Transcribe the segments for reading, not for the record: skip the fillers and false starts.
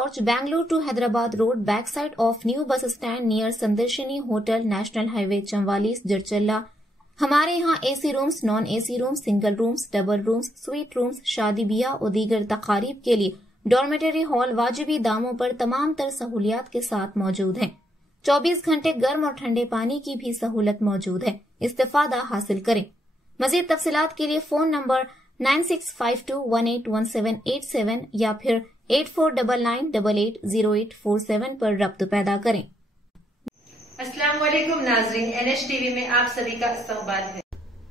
Church, Bangalore to Hyderabad Road, backside of new bus stand near Sandarshini Hotel, National Highway, Chamwalis, Jarchalla। हमारे यहाँ AC rooms, non AC rooms, single rooms, double rooms, sweet rooms, शादी ब्याह और दीगर तकारीब के लिए dormitory hall वाजिबी दामों पर तमाम तर सहूलियात के साथ मौजूद हैं। 24 घंटे गर्म और ठंडे पानी की भी सहूलत मौजूद है। इस्तेफादा हासिल करें। मजीद तफसीलात के लिए फोन नंबर 9652181787 या फिर 8499880847 पर रब्त पैदा करें। अस्सलाम वालेकुम नाज़रीन, NH TV में आप सभी का इस्तकबाल है।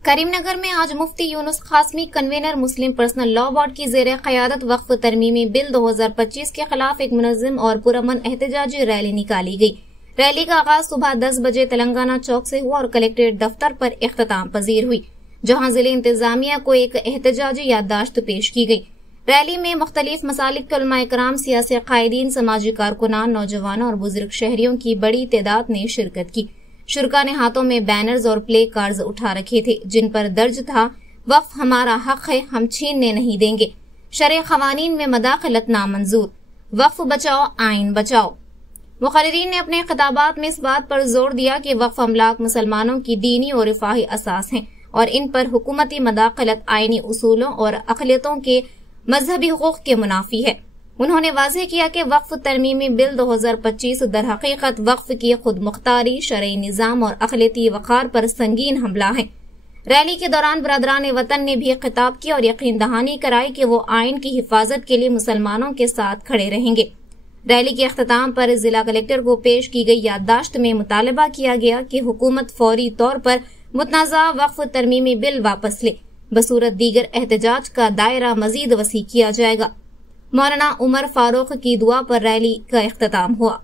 करीमनगर में आज मुफ्ती यूनुस खासमी कन्वेनर मुस्लिम पर्सनल लॉ बोर्ड की जेर क़यादत वक्फ तरमीमी बिल 2025 के खिलाफ एक मुनज़्ज़म और पुरअमन एहतजाजी रैली निकाली गई। रैली का आगाज सुबह 10 बजे तेलंगाना चौक से हुआ और कलेक्ट्रेट दफ्तर पर इख्तिताम पजीर हुई, जहां जिले इंतजामिया को एक एहतजाजी याददाश्त पेश की गई। रैली में मुख्तलिफ मसालिक के उलमा इकराम, सियासी कायदीन, समाजी कारकुनान, नौजवानों और बुजुर्ग शहरियों की बड़ी तादाद ने शिरकत की। शुरका ने हाथों में बैनर्स और प्ले कार्ड्स उठा रखे थे, जिन पर दर्ज था वक्फ हमारा हक है, हम छीनने नहीं देंगे, शरअ क़वानीन में मदाखलत नामंजूर, वक्फ बचाओ आइन बचाओ। मुक़र्रिरीन ने अपने खिताबात में इस बात पर जोर दिया कि वक्फ अमलाक मुसलमानों की दीनी और रिफाही असास हैं और इन पर हुकूमती मदाखलत आईनी उसूलों और अक़लियतों के मजहबी हुकूक के मुनाफी है। उन्होंने वाज़ेह किया कि वक्फ तरमीमी बिल 2025 दर हकीकत वक्फ की खुद मुख्तारी, शरई निज़ाम और अक़लियती वक़ार पर संगीन हमला है। रैली के दौरान बरदरान वतन ने भी खिताब किया और यकीन दहानी कराई कि वो आइन की हिफाजत के लिए मुसलमानों के साथ खड़े रहेंगे। रैली के अख्तिताम पर जिला कलेक्टर को पेश की गई याददाश्त में मुतालबा किया गया कि हुकूमत फौरी तौर पर मुतनाज़ा वक्फ तरमीमी बिल वापस ले, बसूरत दीगर एहतजाज का दायरा मजीद वसी किया जाएगा। मौलाना उमर फारूक की दुआ पर रैली का इख्तिताम हुआ।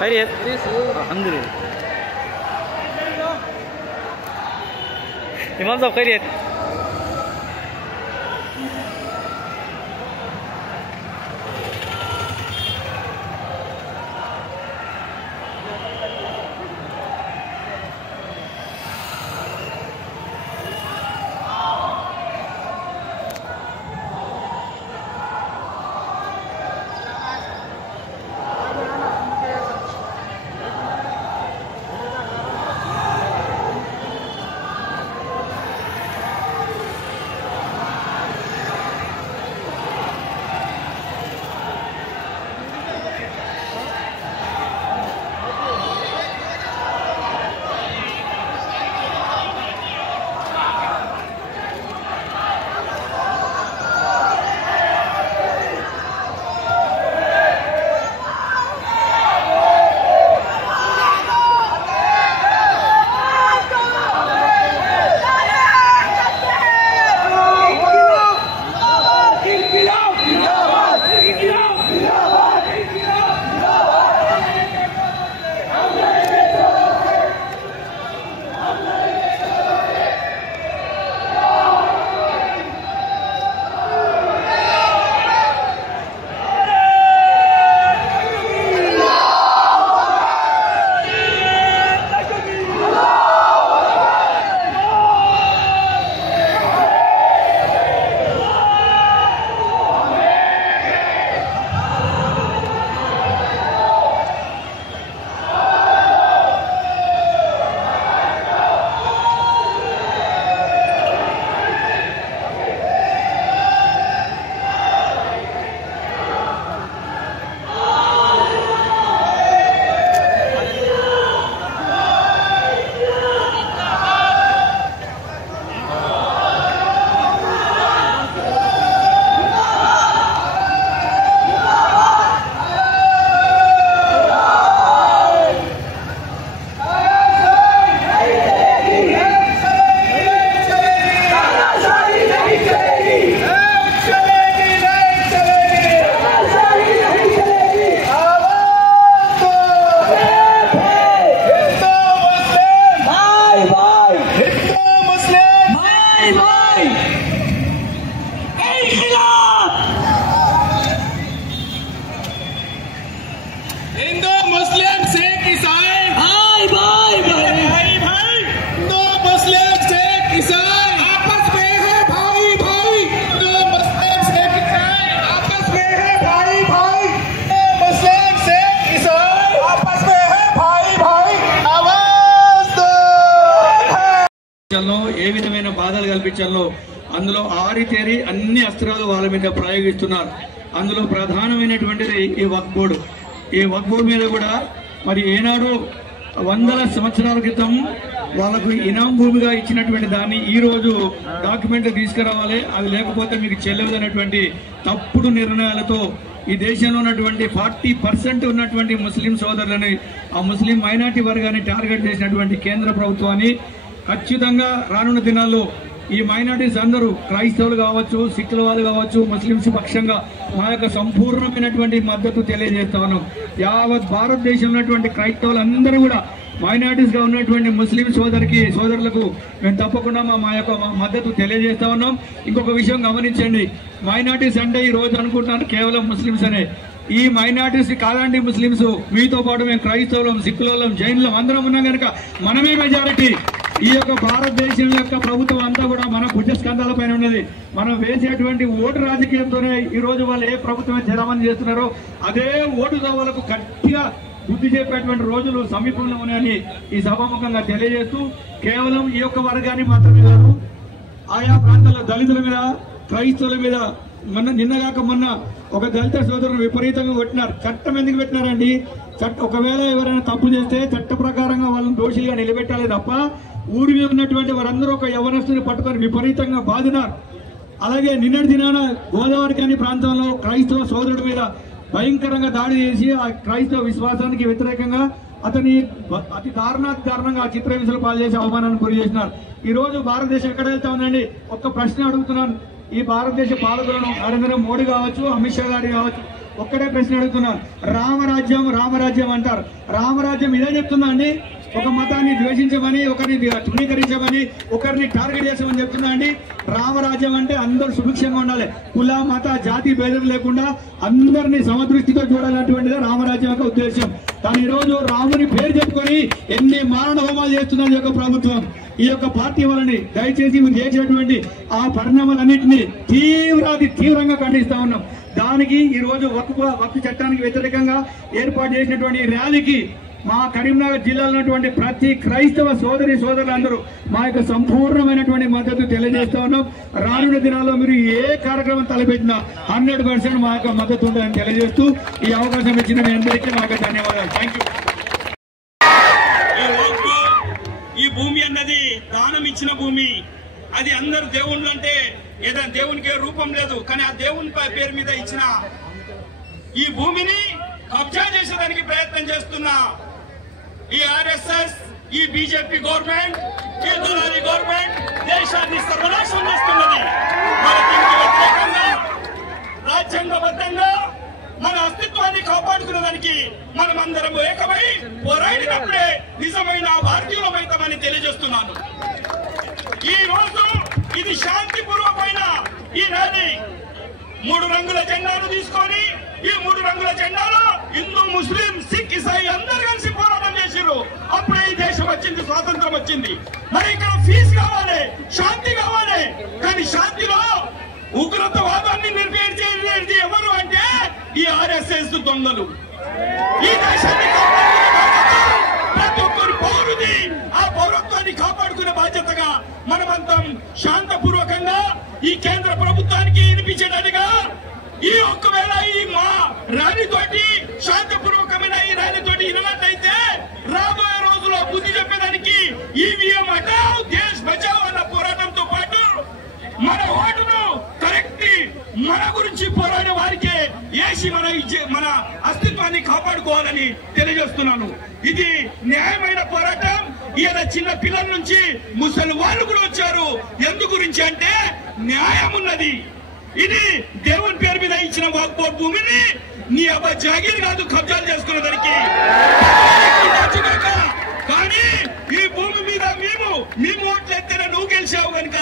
खैरियत अल्हम्दुलिल्लाह। इमाम साहब खैरियत। हिंदू मुस्लिम सिख ईसाई भाई भाई भाई भाई भाई हिंदू मुस्लिम सिख ईसाई आपस में है भाई भाई हिंदू मुस्लिम सिख ईसाई आपस में है भाई भाई हिंदू मुस्लिम सिख ईसाई आपस में है भाई भाई आवाज दो చల్లో ఏ విధమైన బాధలు కల్పించాలో అందులో ఆరితేరి అన్ని అస్త్రాలు వాళ్ళ మీద ప్రయోగిస్తున్నారు. అందులో ప్రధానమైనటువంటిది ఈ వక్ఫ్ బోర్డు. ఈ వక్ఫ్ బోర్డు మీద కూడా మరి ఏనాడు వందల సంవత్సరాల క్రితం వాళ్ళకు ఇనాం భూమిగా ఇచ్చినటువంటి దాన్ని ఈ రోజు డాక్యుమెంట్ తీసుకురావాలి, అది లేకపోతే మీకు చెల్లెదనేటువంటి తప్పుడు నిర్ణయాలతో ఈ దేశంలో ఉన్నటువంటి 40% ఉన్నటువంటి ముస్లిం సోదరులని, ఆ ముస్లిం మైనార్టీ వర్గాన్ని టార్గెట్ చేసినటువంటి కేంద్ర ప్రభుత్వాన్ని ఖచ్చితంగా రానున్న దినాల్లో ఈ మైనార్టీస్ అందరూ క్రైస్తవులు కావచ్చు, సిక్కుల వాళ్ళు కావచ్చు, ముస్లింస్ పక్షంగా మా యొక్క సంపూర్ణమైనటువంటి మద్దతు తెలియజేస్తా ఉన్నాం. యావత్ భారతదేశంలో ఉన్నటువంటి క్రైస్తవులు అందరూ కూడా మైనార్టీస్ గా ఉన్నటువంటి ముస్లిం సోదరులకు మేము తప్పకుండా మా యొక్క మద్దతు తెలియజేస్తా ఉన్నాం. ఇంకొక విషయం గమనించండి, మైనార్టీస్ అంటే ఈ రోజు అనుకుంటున్నారు కేవలం ముస్లింస్ అనే. ఈ మైనార్టీస్ కాదండి ముస్లింస్, మీతో పాటు మేము క్రైస్తవులం, సిక్కులం, జైనులం అందరం ఉన్నాం కనుక మనమే మెజారిటీ. ఈ యొక్క భారతదేశం యొక్క ప్రభుత్వం అంతా కూడా మన భుజస్కంధాల పైన ఉన్నది. మనం వేసేటువంటి ఓటు రాజకీయంతోనే ఈ రోజు వాళ్ళు ఏ ప్రభుత్వం చలామణి చేస్తున్నారో అదే ఓటుతో వాళ్ళకు గట్టిగా బుద్ధి చెప్పేటువంటి రోజులు సమీపంలో ఉన్నాయని ఈ సభాముఖంగా తెలియజేస్తూ, కేవలం ఈ యొక్క వర్గాన్ని మాత్రమే కాదు, ఆయా ప్రాంతాల్లో దళితుల మీద, క్రైస్తవుల మీద నిన్నగాక మొన్న ఒక దళిత సోదరులు విపరీతంగా కొట్టినారు. చట్టం ఎందుకు పెట్టినారండి? ఒకవేళ ఎవరైనా తప్పు చేస్తే చట్ట ప్రకారంగా వాళ్ళని దోషిగా నిలబెట్టాలి తప్ప ఊరి మీద ఉన్నటువంటి వారందరూ ఒక యవనస్తుని పట్టుకొని విపరీతంగా బాధినారు. అలాగే నిన్నటి దినాన గోదావరి కాని ప్రాంతంలో క్రైస్తవ సోదరుడి మీద భయంకరంగా దాడి చేసి ఆ క్రైస్తవ విశ్వాసానికి వ్యతిరేకంగా అతని అతి దారుణంగా ఆ చిత్రహింసలు పాల్చేసి అవమానాన్ని గురి చేసినారు. ఈ రోజు భారతదేశం ఎక్కడ వెళ్తా ఉందండి? ఒక్క ప్రశ్న అడుగుతున్నాను. ఈ భారతదేశ పాలకులను నరేంద్ర మోడీ కావచ్చు, అమిత్ షా గారి కావచ్చు, ఒక్కడే ప్రశ్న అడుగుతున్నారు. రామరాజ్యం రామరాజ్యం అంటారు. రామరాజ్యం ఇదే చెప్తుందా అండి? ఒక మతాన్ని ద్వేషించమని, ఒకరిని తృణీకరించమని, ఒకరిని టార్గెట్ చేసామని చెప్తుందా అండి? రామరాజ్యం అంటే అందరూ సుభిక్షంగా ఉండాలి, కుల మత జాతి భేదం లేకుండా అందరినీ సమదృష్టితో చూడాలన్నటువంటిదే రామరాజ్యం యొక్క ఉద్దేశం. కానీ ఈ రోజు రాముని పేరు చెప్పుకొని ఎన్ని మారణ హోమాలు చేస్తున్నది యొక్క ప్రభుత్వం. ఈ యొక్క పార్టీ వాళ్ళని దయచేసి మీరు చేసేటువంటి ఆ పరిణామాలన్నింటినీ తీవ్రంగా ఖండిస్తా ఉన్నాం. దానికి ఈ రోజు వక్ఫ్ చట్టానికి వ్యతిరేకంగా ఏర్పాటు చేసినటువంటి ర్యాలీకి మా కరీంనగర్ జిల్లాలో ఉన్నటువంటి ప్రతి క్రైస్తవ సోదరులందరూ మా యొక్క సంపూర్ణమైనటువంటి మద్దతు తెలియజేస్తా ఉన్నాం. రానున్న దినాల్లో మీరు ఏ కార్యక్రమం తలపెట్టినా 100% మా యొక్క మద్దతు ఉంటుందని తెలియజేస్తూ ఈ అవకాశం ఇచ్చిన మీ అందరికీ మా యొక్క ధన్యవాదాలు. Thank you. ఈ భూమి అన్నది దానం ఇచ్చిన భూమి. అది అందరు దేవుళ్ళు అంటే ఏదైనా దేవునికి రూపం లేదు, కానీ ఆ దేవుని పేరు మీద ఇచ్చిన ఈ భూమిని కబ్జా చేసేదానికి ప్రయత్నం చేస్తున్న ఈ ఆర్ఎస్ఎస్, ఈ బీజేపీ గవర్నమెంట్, ఈ దళారీ గవర్నమెంట్ దేశాన్ని సర్వనాశనం చేస్తున్నది. మన దీనికి వ్యతిరేకంగా రాజ్యాంగబద్ధంగా మన అస్తిత్వాన్ని కాపాడుకునేదానికి మనమందరం ఏకమై పోరాడినప్పుడే నిజమైన భారతీయులమైతామని తెలియజేస్తున్నాను. ఈ రోజు ఇది శాంతిపూర్వకమైన ఈ ర్యాలీ 3 రంగుల జెండాను తీసుకొని, ఈ 3 రంగుల జెండాలో హిందూ, ముస్లిం, సిక్, ఇసాయి అందరు కలిసి పోరాటం చేసిరు. అప్పుడే ఈ దేశం వచ్చింది, స్వాతంత్రం వచ్చింది. మరి ఇక్కడ పీస్ కావాలి, శాంతి కావాలి. కానీ శాంతిలో ఉగ్రతవాదాన్ని నిర్వహించేది ఎవరు అంటే ఈ ఆర్ఎస్ఎస్ దొంగలు. ఈ దేశాన్ని ప్రతి ఒక్కరు పౌరుది. ఆ పౌరత్వాన్ని కాపాడుకునే బాధ్యతగా మనమంతా శాంతపూర్వకంగా ఈ కేంద్ర ప్రభుత్వానికి వినిపించేటట్టుగా ఈ ఒక్కవేళ ఈ మా ర్యాలీతోటి శాంతిపూర్వకమైన ఈ ర్యాలీతోటి వినట్లయితే రాబోయే రోజుల్లో బుద్ధి చెప్పేదానికి ఈవీఎం హటావ్ దేశ్ బచావ్ అన్న పోరాటంతో పాటు మన ఓటును కరెక్ట్ మన గురించి పోరాడే వారికే వేసి మన అస్తిత్వాన్ని కాపాడుకోవాలని తెలియజేస్తున్నాను. ఇది న్యాయమైన పోరాటం. ఇలా చిన్న పిల్లల నుంచి ముసలి వాళ్ళు కూడా వచ్చారు. ఎందు గురించి అంటే న్యాయం ఉన్నది. ఇది దేవుని పేరు మీద ఇచ్చిన వక్ఫ్ భూమిని నీ అబ్బా జాగీర్ కాదు కబ్జాలు చేసుకునేదానికి. కానీ ఈ భూమి మీద మేము ఓట్లు ఎత్తేనే నువ్వు గెలిచి గెలిచావు కనుక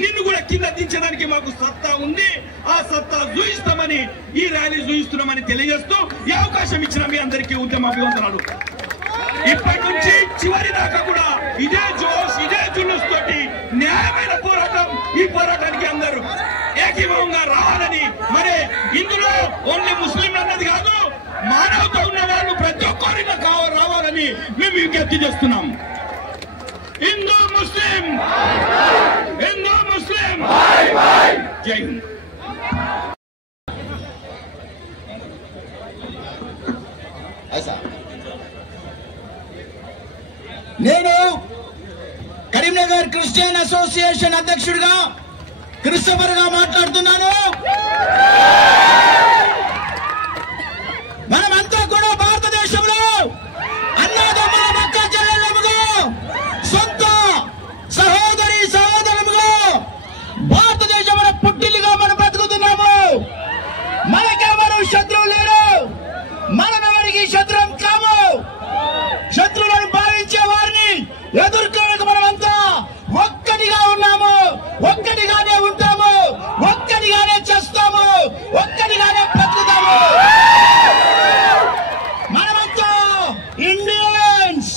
నిన్ను కూడా కింద దించడానికి మాకు సత్తా ఉంది. ఆ సత్తా చూయిస్తామని ఈ ర్యాలీ చూయిస్తున్నామని తెలియజేస్తూ ఈ అవకాశం ఇచ్చిన మీ అందరికీ ఉద్యమ అభివందనాలు. ఇప్పటి నుంచి చివరి దాకా కూడా ఇదే జోష్, ఇదే జులుస్ తోటి న్యాయమైన పోరాటం, ఈ పోరాటానికి అందరూ ఏకీభవంగా రావాలని, మరి ఇందులో ఓన్లీ ముస్లింలు అన్నది కాదు, మానవత ఉన్న వాళ్ళు ప్రతి ఒక్కరిలో రావాలని మేము విజ్ఞప్తి చేస్తున్నాం. హిందూ ముస్లిం, హిందూ ముస్లిం, జై హింద్. నేను కరీంనగర్ క్రిస్టియన్ అసోసియేషన్ అధ్యక్షుడిగా క్రిస్టఫర్ గా మాట్లాడుతున్నాను. మనమంతా కూడా భారతదేశంలో అన్నదమ్ముల అక్క చెల్లెళ్ళముగా, సొంత సహోదరి సహోదరులుగా భారతదేశం పుట్టిల్లుగా మనం బ్రతుకుతున్నాము. మనకెవరు శత్రువు లేరు, మనమెవరికి శత్రువు కాము. శత్రువులను భావించే వారిని ఎదుర్కోవడానికి మనమంతా ఒక్కటిగా ఉన్నాము, ఒక్కటిగానే ఉంటాము, ఒక్కటిగానే చేస్తాము, ఒక్కటిగానే బ్రతుకుతాము. మనమంతా ఇండియన్స్.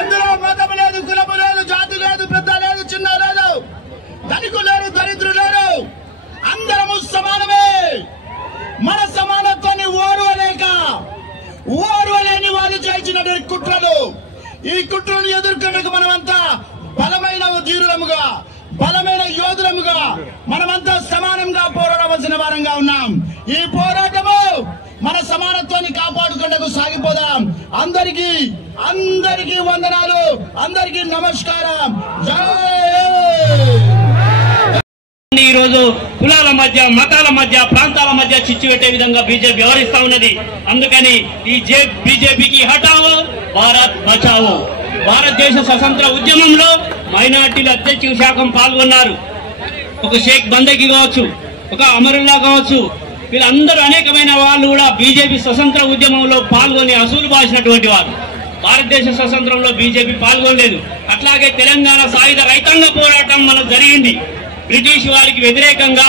ఇందులో మతం లేదు, కులము లేదు, జాతి లేదు, పెద్ద లేదు, చిన్న లేదు, ధనికులు లేరు, దరిద్రులు లేరు, అందరము సమానమే. మన సమానత్వాన్ని ఓర్వలేని వాళ్ళు చేయించినటువంటి కుట్రలు, ఈ కుట్రను ఎదుర్కొనడానికి మనమంతా బలమైన ధీరులముగా, బలమైన యోధులముగా మనమంతా సమానంగా పోరాడవలసిన వారంగా ఉన్నాం. ఈ పోరాటము మన సమానత్వాన్ని కాపాడుకుంటూ సాగిపోదాం. అందరికీ వందనాలు, అందరికీ నమస్కారం. ఈ రోజు కులాల మధ్య, మతాల మధ్య, ప్రాంతాల మధ్య చిచ్చు పెట్టే విధంగా బీజేపీ వ్యవహరిస్తా ఉన్నది. అందుకని ఈ బీజేపీకి హటావో, భారత్ బచావో. భారతదేశ స్వతంత్ర ఉద్యమంలో మైనార్టీల అధ్యక్ష శాఖం పాల్గొన్నారు. ఒక షేక్ బందకి కావచ్చు, ఒక అమరుల్లా కావచ్చు, వీళ్ళందరూ అనేకమైన వాళ్ళు కూడా బీజేపీ స్వతంత్ర ఉద్యమంలో పాల్గొని అసూలు బాసినటువంటి వారు. భారతదేశ స్వతంత్రంలో బీజేపీ పాల్గొనలేదు. అట్లాగే తెలంగాణ సాయుధ రైతాంగ పోరాటం మనకు జరిగింది. బ్రిటిష్ వారికి వ్యతిరేకంగా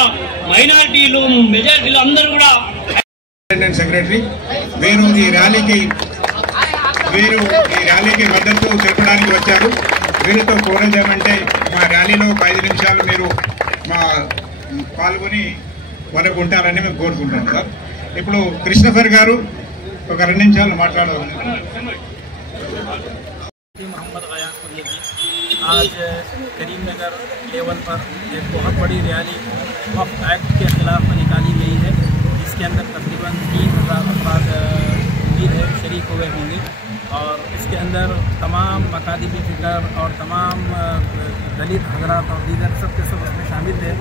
మైనారిటీలు, మెజారిటీలు అందరూ కూడా. సెక్రటరీ వీరు ఈ ర్యాలీకి మద్దతు తెలపడానికి వచ్చారు. వీరితో కోరేదేమంటే మా ర్యాలీలో 5 నిమిషాలు మీరు పాల్గొని మనకు ఉంటారని మేము కోరుకుంటాం సార్. ఇప్పుడు క్రిస్టఫర్ గారు ఒక 2 నిమిషాలు మాట్లాడాలి. आज करीमनगर लेवल पर एक बहुत बड़ी रैली वक्फ एक्ट के खिलाफ निकाली गई है, जिसके अंदर तकरीबन 3000 अफराद उम्मीद है शरीक हुए होंगे। और इसके अंदर तमाम मकादमी फ़िक्र और तमाम दलित हजरात और दीगर सब के सब उसमें शामिल थे।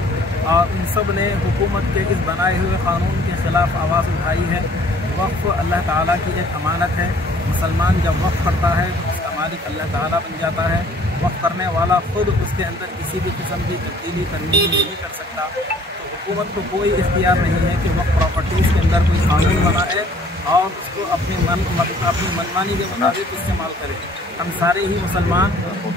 और इन सब ने हुकूमत के इस बनाए हुए क़ानून के ख़िलाफ़ आवाज़ उठाई है। वक्फ अल्लाह ताला की एक अमानत है। मुसलमान जब वक्फ करता है तो उसका मालिक अल्लाह ताला बन जाता है। वक्फ करने वाला खुद उसके अंदर किसी भी किस्म की तब्दीली तरमीम नहीं कर सकता। तो हुकूमत को कोई इख्तियार नहीं है कि वक्फ प्रॉपर्टीज़ के अंदर कोई कानून बनाए और उसको अपनी मनमानी के मुताबिक इस्तेमाल करे। हम सारे ही मुसलमान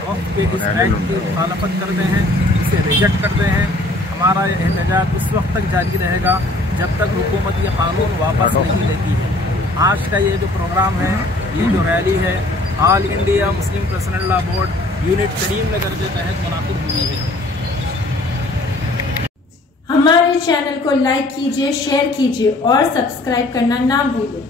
वक्फ के इस एक्ट की मुखालफत करते हैं, इसे रिजेक्ट करते हैं। हमारा यह एहतजाज उस वक्त तक जारी रहेगा जब तक हुकूमत ये कानून वापस नहीं लेती है। आज का ये जो प्रोग्राम है, ये जो रैली है, all India Muslim personal law board unit Karimnagar के तहत मुनाकिद हुई है। हमारे चैनल को लाइक कीजिए, शेयर कीजिए और सब्सक्राइब करना ना भूलें।